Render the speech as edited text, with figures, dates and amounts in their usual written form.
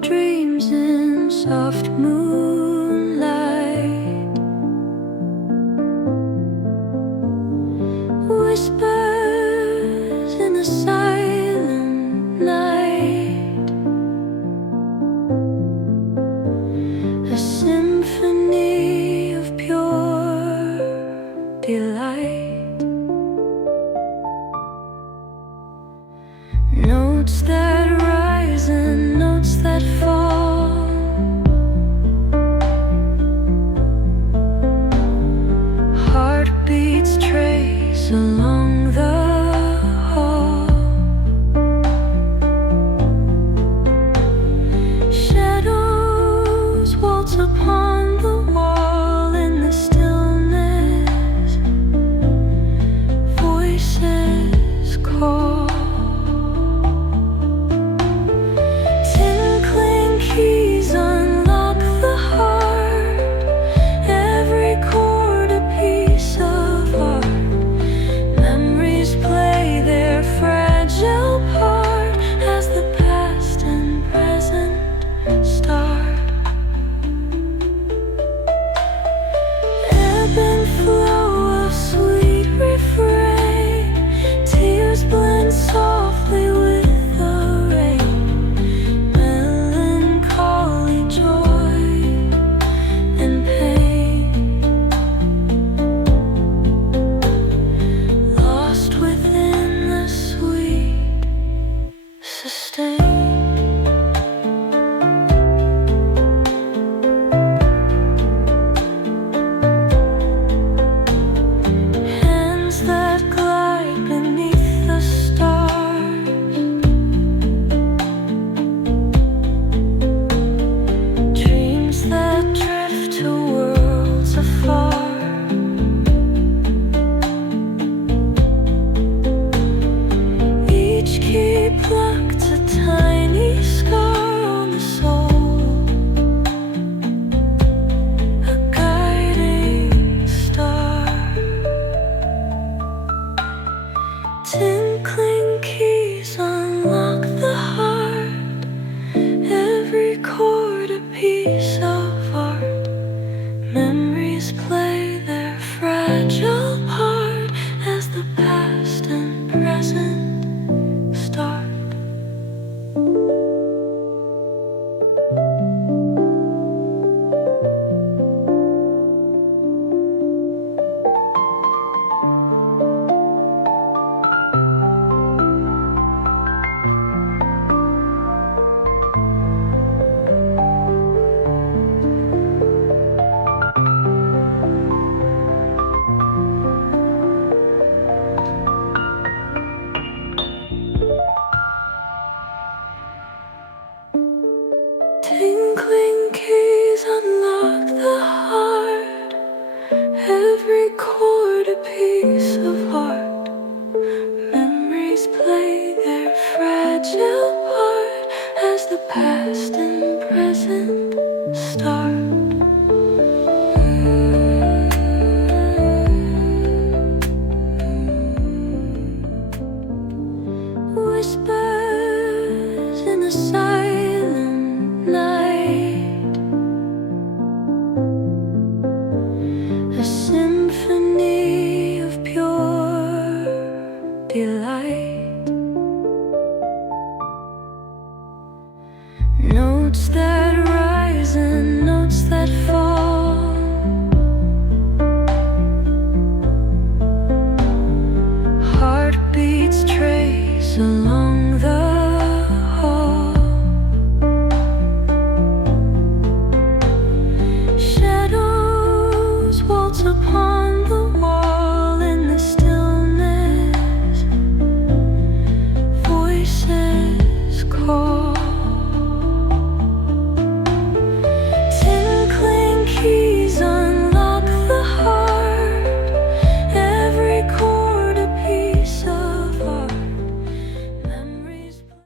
dreams in soft moonlight, whispers in the silent night, a symphony of pure delight, notes that rise and notes that fall, heartbeats trace along the hall, shadows waltz upon the wall in the stillness, voices call. Tinkling keys unlock the heart, every chord a piece of art. Memories play their fragile part as the past and present start. Ebb and flow of sweet refrain, tears blend softly with the rain, melancholy joy and pain, lost within the sweet sustain. Hands that glide beneath the stars, dreams that drift to worlds afar, each key plucked a tiny scar on the soul, a guiding star. Tinkling keys unlock the heart, every chord a piece of art. Memories play their fragile part as the past and present start. Tinkling keys unlock the heart, every chord a piece of art. Memories play their fragile part as the past and present start. Whispers in the silent night, a symphony of pure delight, notes that rise and notes that fall, heartbeats trace along